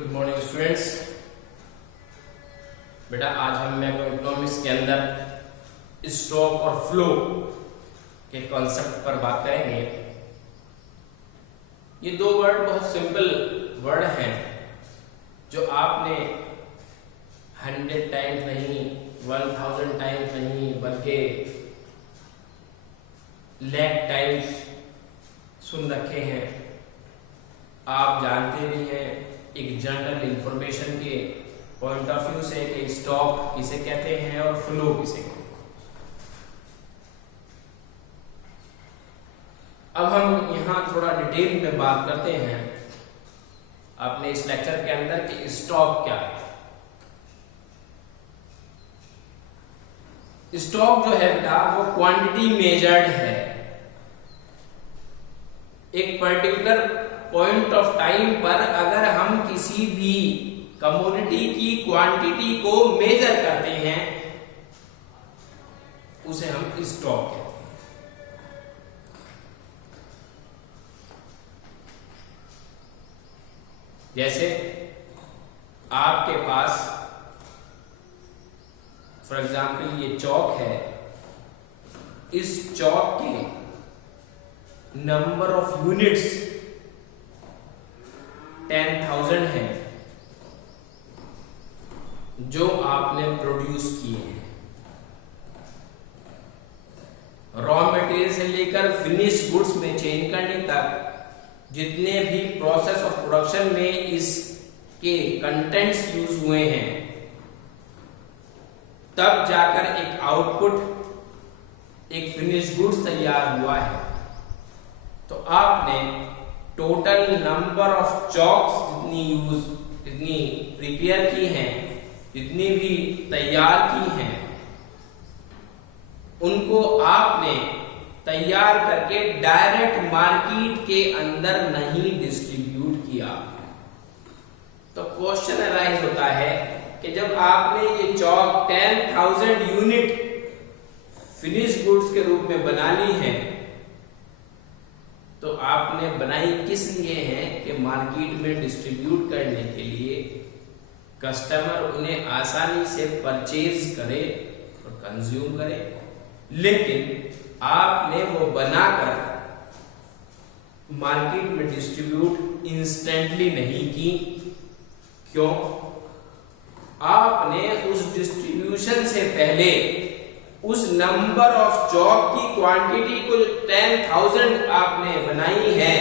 Good morning students. बेटा आज हम मैक्रोइकोनॉमिक्स के अंदर स्टॉक और फ्लो के कॉन्सेप्ट पर बात करेंगे। ये दो वर्ड बहुत सिंपल वर्ड हैं जो आपने 100 टाइम्स नहीं, 1000 टाइम्स नहीं, बल्कि लाख टाइम्स सुन रखे हैं। आप जानते भी हैं एक जनरल इंफॉर्मेशन के पॉइंट ऑफ व्यू से कि स्टॉक किसे कहते हैं और फ्लो किसे कहते हैं। अब हम यहाँ थोड़ा डिटेल में बात करते हैं अपने इस लेक्चर के अंदर कि स्टॉक क्या है। स्टॉक जो है बेटा वो क्वांटिटी मेजर्ड है। एक पर्टिकुलर पॉइंट ऑफ टाइम पर अगर हम किसी भी कमोडिटी की क्वांटिटी को मेजर करते हैं उसे हम स्टॉक कहते हैं। जैसे आपके पास फॉर एग्जाम्पल ये चौक है, इस चौक के नंबर ऑफ यूनिट्स 10,000 है जो आपने प्रोड्यूस किए हैं। रॉ मटेरियल से लेकर फिनिश गुड्स में चेंज करने तक जितने भी प्रोसेस ऑफ प्रोडक्शन में इसके कंटेंट्स यूज हुए हैं, तब जाकर एक आउटपुट, एक फिनिश गुड्स तैयार हुआ है। तो आपने टोटल नंबर ऑफ चॉक्स जितनी प्रिपेयर की हैं, जितनी भी तैयार की हैं, उनको आपने तैयार करके डायरेक्ट मार्केट के अंदर नहीं डिस्ट्रीब्यूट किया। तो क्वेश्चन अराइज होता है कि जब आपने ये चॉक 10,000 यूनिट फिनिश गुड्स के रूप में बना ली है, तो आपने बनाई किस लिए है कि मार्केट में डिस्ट्रीब्यूट करने के लिए कस्टमर उन्हें आसानी से परचेज करे और कंज्यूम करे। लेकिन आपने वो बनाकर मार्केट में डिस्ट्रीब्यूट इंस्टेंटली नहीं की। क्यों? आपने उस डिस्ट्रीब्यूशन से पहले उस नंबर ऑफ चॉक की क्वांटिटी को 10,000 आपने बनाई है,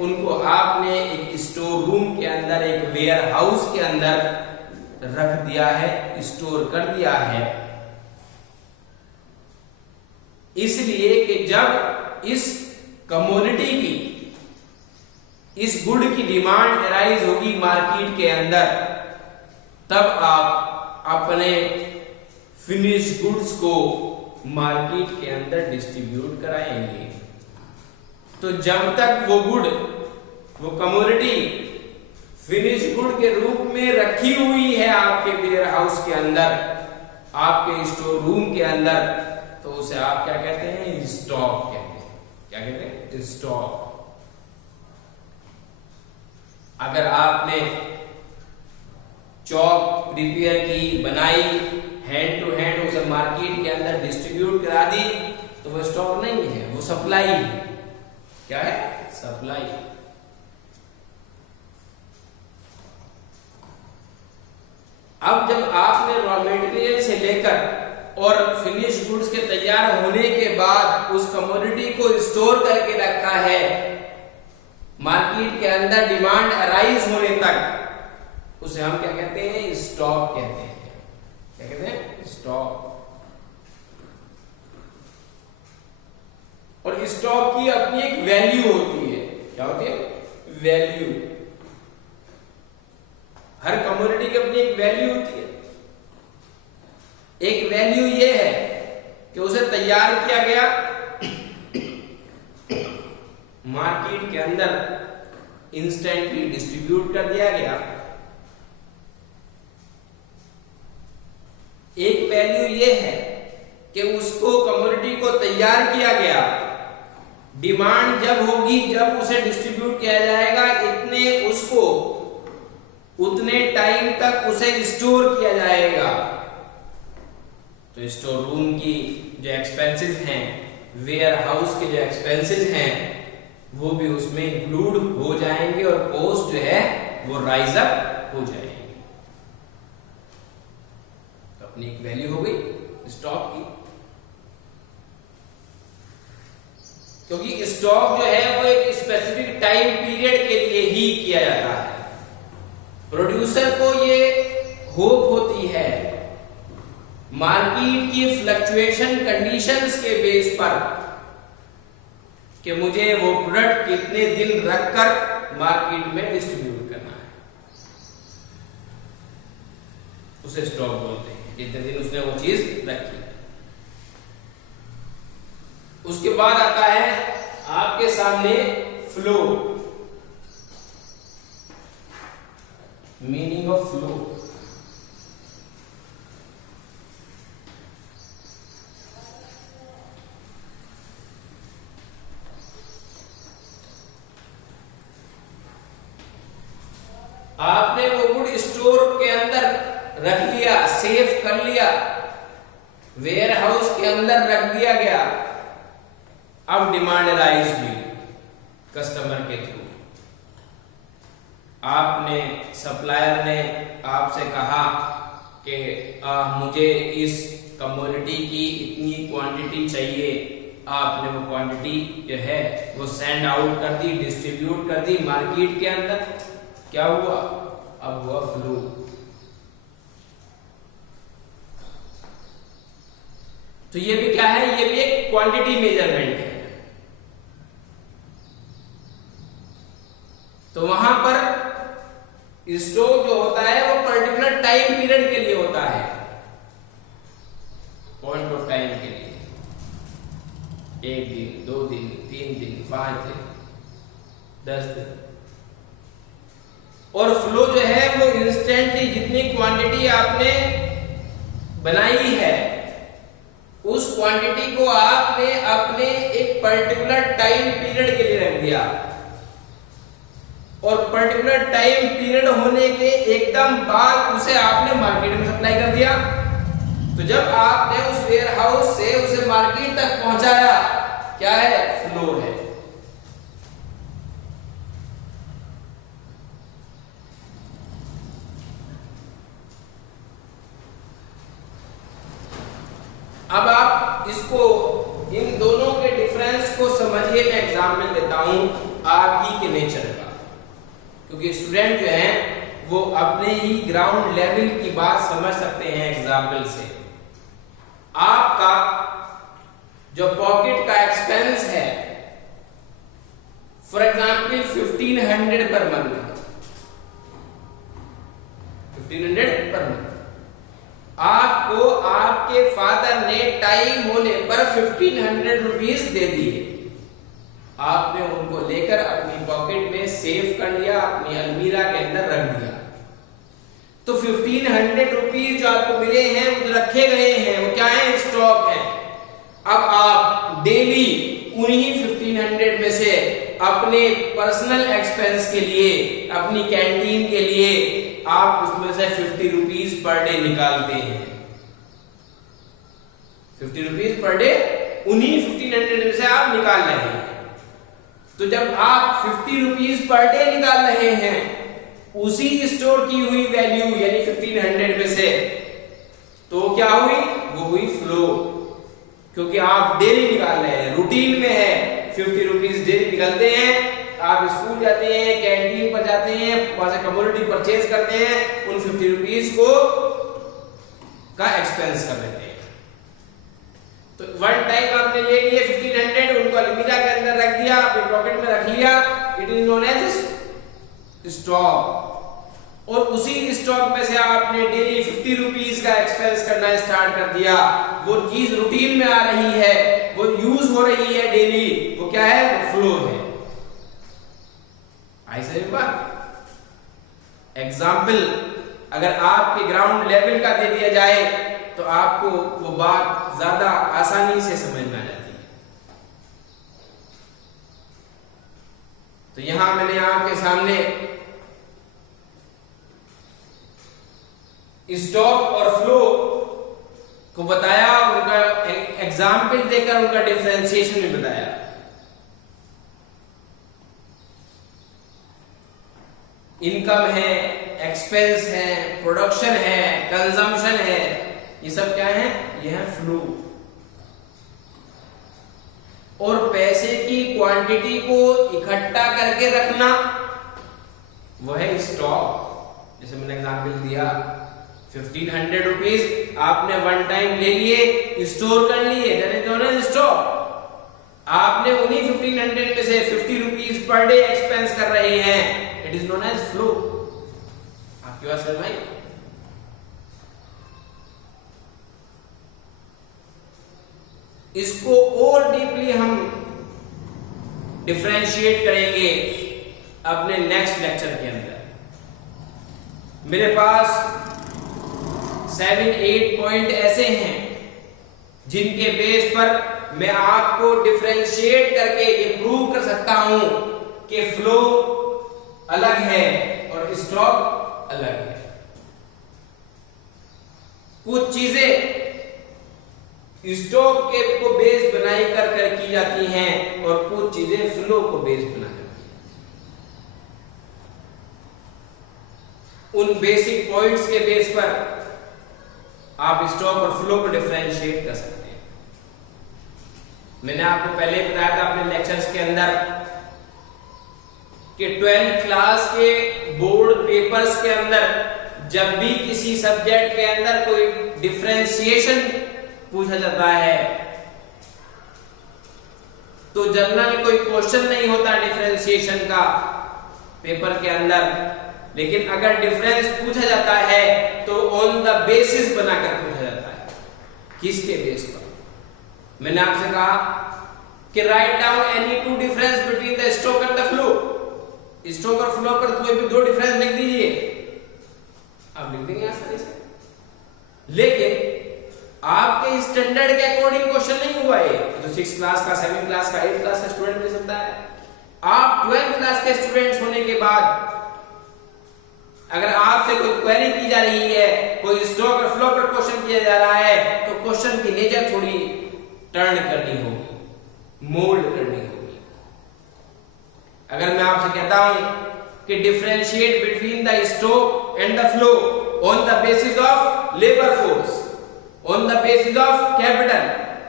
उनको आपने एक स्टोर रूम के अंदर, एक वेयर हाउस के अंदर रख दिया है, स्टोर कर दिया है। इसलिए कि जब इस कमोडिटी की, इस गुड की डिमांड अराइज होगी मार्केट के अंदर, तब आप अपने फिनिश गुड्स को मार्केट के अंदर डिस्ट्रीब्यूट कराएंगे। तो जब तक वो गुड, वो कमोडिटी फिनिश गुड के रूप में रखी हुई है आपके वेयर हाउस के अंदर, आपके स्टोर रूम के अंदर, तो उसे आप क्या कहते हैं? स्टॉक कहते हैं। क्या कहते हैं? स्टॉक। अगर आपने चॉक प्रिपेयर की, बनाई, हैंड टू हैंड उसे मार्केट के अंदर डिस्ट्रीब्यूट करा दी, तो वो स्टॉक नहीं है, वो सप्लाई है। क्या है? सप्लाई। अब जब आपने रॉ मटेरियल से लेकर और फिनिश गुड्स के तैयार होने के बाद उस कमोडिटी को स्टोर करके रखा है, मार्केट के अंदर डिमांड अराइज होने तक, उसे हम क्या कहते हैं? स्टॉक कहते हैं। क्या कहते हैं? स्टॉक। और स्टॉक की अपनी एक वैल्यू होती है। क्या होती है? वैल्यू। हर कमोडिटी की अपनी एक वैल्यू होती है। एक वैल्यू ये है कि उसे तैयार किया गया, मार्केट के अंदर इंस्टेंटली डिस्ट्रीब्यूट कर दिया गया। एक वैल्यू ये है कि उसको, कमोडिटी को तैयार किया गया, डिमांड जब होगी, जब उसे डिस्ट्रीब्यूट किया जाएगा, इतने उसको उतने टाइम तक उसे स्टोर किया जाएगा। तो स्टोर रूम की जो एक्सपेंसेस हैं, वेयर हाउस के जो एक्सपेंसेस हैं, वो भी उसमें इंक्लूड हो जाएंगे और कॉस्ट जो है वो राइज अप हो जाएगी। तो अपनी एक वैल्यू हो गई स्टॉक की, क्योंकि स्टॉक जो है वो एक स्पेसिफिक टाइम पीरियड के लिए ही किया जाता है। प्रोड्यूसर को ये होप होती है मार्केट की फ्लक्चुएशन कंडीशंस के बेस पर कि मुझे वो प्रोडक्ट कितने दिन रखकर मार्केट में डिस्ट्रीब्यूट करना है, उसे स्टॉक बोलते हैं। कितने दिन उसने वो चीज रखी। उसके बाद आता है आपके सामने फ्लो। मीनिंग ऑफ फ्लो, आपने वो गुड स्टोर के अंदर रख लिया, सेफ कर लिया, वेयर हाउस के अंदर रख दिया गया। अब डिमांड राइज हुई कस्टमर के थ्रू। आपने, सप्लायर ने आपसे कहा कि मुझे इस कमोडिटी की इतनी क्वांटिटी चाहिए। आपने वो क्वांटिटी जो है वो सेंड आउट कर दी, डिस्ट्रीब्यूट कर दी मार्केट के अंदर। क्या हुआ? अब हुआ फ्लो। तो ये भी क्या है? ये भी एक क्वांटिटी मेजरमेंट है। तो वहां पर स्टॉक जो होता है वो पर्टिकुलर टाइम पीरियड के लिए होता है, पॉइंट ऑफ टाइम के लिए। 1 दिन, 2 दिन, 3 दिन, 5 दिन, 10 दिन। और फ्लो जो है वो इंस्टेंटली जितनी क्वांटिटी आपने बनाई है उस क्वांटिटी को आपने अपने एक पर्टिकुलर टाइम पीरियड के लिए रख दिया, और पर्टिकुलर टाइम पीरियड होने के एकदम बाद उसे आपने मार्केट में सप्लाई कर दिया। तो जब आपने उस वेयर हाउस से उसे मार्केट तक पहुंचाया, क्या है? फ्लो है। अब आप इसको, इन दोनों के डिफरेंस को समझिए। मैं एग्जाम्पल देता हूं आप ही के नेचर का, क्योंकि स्टूडेंट जो हैं वो अपने ही ग्राउंड लेवल की बात समझ सकते हैं एग्जाम्पल से। आपका जो पॉकेट का एक्सपेंस है, for example 1500 per month, 1500 per month. आपको आपके फादर ने टाइम होने पर 1500 रुपीज दे दिए। आपने उनको लेकर अपनी पॉकेट में सेव कर लिया, अपनी अलमीरा के अंदर रख दिया। तो 1500 रुपीज जो आपको मिले हैं वो रखे गए हैं, वो क्या है? स्टॉक है। अब आप डेली उन्हीं 1500 में से अपने पर्सनल एक्सपेंस के लिए, अपनी कैंटीन के लिए आप उसमें से 50 रुपीज पर डे निकालते हैं। 50 रुपीज पर डे उन्हीं 1500 में से आप निकाल रहे हैं। तो जब आप 50 रुपीज पर डे निकाल रहे हैं उसी स्टोर की हुई वैल्यू यानी 1500 में से, तो क्या हुई? वो हुई फ्लो, क्योंकि आप डेली निकाल रहे हैं, रूटीन में है। 50 रुपीज डेली निकलते हैं। आप स्कूल जाते हैं, कैंटीन पर जाते हैं, वहां से कमोडिटी परचेज करते हैं, उन 50 रुपीज को का एक्सपेंस कर देते हैं। तो वन टाइम आपने ले लिए 1500, उनको अलमीरा के अंदर रख दिया, अपने पॉकेट में रख लिया। It is known as stock. और उसी स्टॉक में से आपने डेली 50 रुपीज का एक्सपेंस करना स्टार्ट कर दिया। वो चीज रूटीन में आ रही है, वो यूज हो रही है डेली, वो क्या है? वो फ्लो है। ऐसे बात एग्जाम्पल अगर आपके ग्राउंड लेवल का दे दिया जाए तो आपको वो बात ज्यादा आसानी से समझ में आ जाती है। तो यहां मैंने आपके सामने स्टॉक और फ्लो को बताया, उनका एग्जाम्पल देकर उनका डिफरेंशिएशन भी बताया। इनकम है, एक्सपेंस है, प्रोडक्शन है, कंजम्पशन है, ये सब क्या है? ये है फ्लो। और पैसे की क्वांटिटी को इकट्ठा करके रखना वो है स्टॉक। जैसे मैंने एग्जाम्पल दिया, 1500 रुपीज आपने वन टाइम ले लिए, स्टोर कर लिए, that is known as stock. आपने उन्हीं 1500 में से 50 रुपीज पर डे एक्सपेंस कर रहे हैं, it is known as flow. आपकी बात समझ में? इसको और डीपली हम डिफरेंशिएट करेंगे अपने नेक्स्ट लेक्चर के अंदर। मेरे पास 7-8 पॉइंट ऐसे हैं जिनके बेस पर मैं आपको डिफरेंशिएट करके ये प्रूव कर सकता हूं कि फ्लो अलग है और स्टॉक अलग है। कुछ चीजें स्टॉक के को बेस बनाई कर की जाती हैं और कुछ चीजें फ्लो को बेस बना करती हैं। उन बेसिक पॉइंट्स के बेस पर आप स्टॉक और फ्लो को डिफरेंशिएट कर सकते हैं। मैंने आपको पहले बताया था अपने लेक्चर्स के अंदर कि 12th क्लास के बोर्ड पेपर्स के अंदर जब भी किसी सब्जेक्ट के अंदर कोई डिफरेंशिएशन पूछा जाता है तो जनरल कोई क्वेश्चन नहीं होता डिफरेंशिएशन का पेपर के अंदर, लेकिन अगर डिफरेंस पूछा जाता है तो ऑन द बेसिस बनाकर पूछा जाता है। किसके बेस पर? मैंने आपसे कहा कि write down any two difference between the stock and the flow. Stock और फ्लो पर कोई भी दो डिफरेंस लिख दीजिए, आप लिख देंगे आसानी से। लेकिन आपके स्टैंडर्ड के अकॉर्डिंग क्वेश्चन नहीं हुआ है तो 6th क्लास का, 7th क्लास का, 8th क्लास का स्टूडेंट ले सकता है। आप 12th क्लास के स्टूडेंट्स होने के बाद अगर आपसे कोई क्वेरी की जा रही है, कोई स्टॉक और फ्लो पर क्वेश्चन किया जा रहा है, तो क्वेश्चन की नेचर थोड़ी टर्न करनी होगी, मोल्ड करनी होगी। अगर मैं आपसे कहता हूं कि differentiate between the stock and the flow on the basis of labour force, on the basis of capital,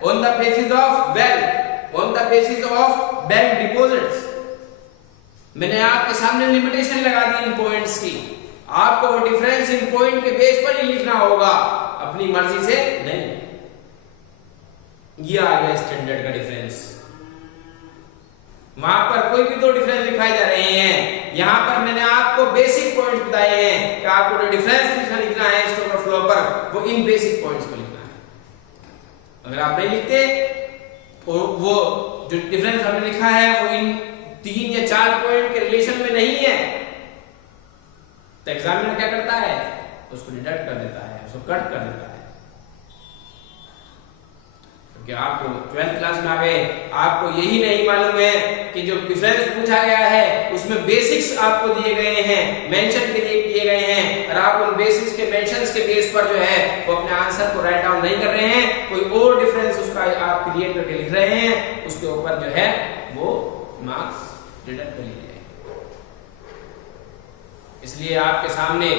on the basis of wealth, on the basis of bank deposits, मैंने आपके सामने लिमिटेशन लगा दी इन पॉइंट्स की। आपको वो difference in point के base पर ही लिखना होगा, अपनी मर्जी से नहीं। ये आ गया स्टैंडर्ड का डिफरेंस। वहां पर कोई भी दो डिफरेंस दिखाए जा रहे हैं, यहां पर मैंने आपको बेसिक पॉइंट्स बताए हैं कि आपको जो डिफरेंस लिखना है स्टॉक और फ्लो पर, वो इन बेसिक पॉइंट्स को लिखना है। अगर आप नहीं लिखते और वो जो डिफरेंस हमने लिखा है वो इन 3 या 4 पॉइंट के रिलेशन में नहीं है, तो एग्जामिनर क्या करता है? उसको डिडक्ट कर देता है, उसको कट कर देता है। कि आपको 12th क्लास में आ गए, आपको यही नहीं मालूम है कि जो डिफरेंस पूछा गया है उसमें बेसिक्स आपको दिए गए हैं, मेंशन किए गए हैं, और आप उन बेसिक्स के मेंशंस के बेस पर जो है वो अपने आंसर को राइट डाउन नहीं कर रहे हैं, कोई और डिफरेंस उसका आप क्रिएट करके लिख रहे हैं, उसके ऊपर जो है वो मार्क्स डिडक्ट कर लिए जाएंगे। इसलिए आपके सामने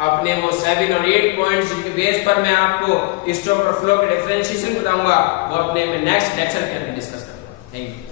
अपने वो 7 और 8 पॉइंट्स जिनके बेस पर मैं आपको स्टॉक और फ्लो के डिफरेंशिएशन बताऊंगा, वो अपने में नेक्स्ट लेक्चर के अंदर डिस्कस करूंगा। Thank you.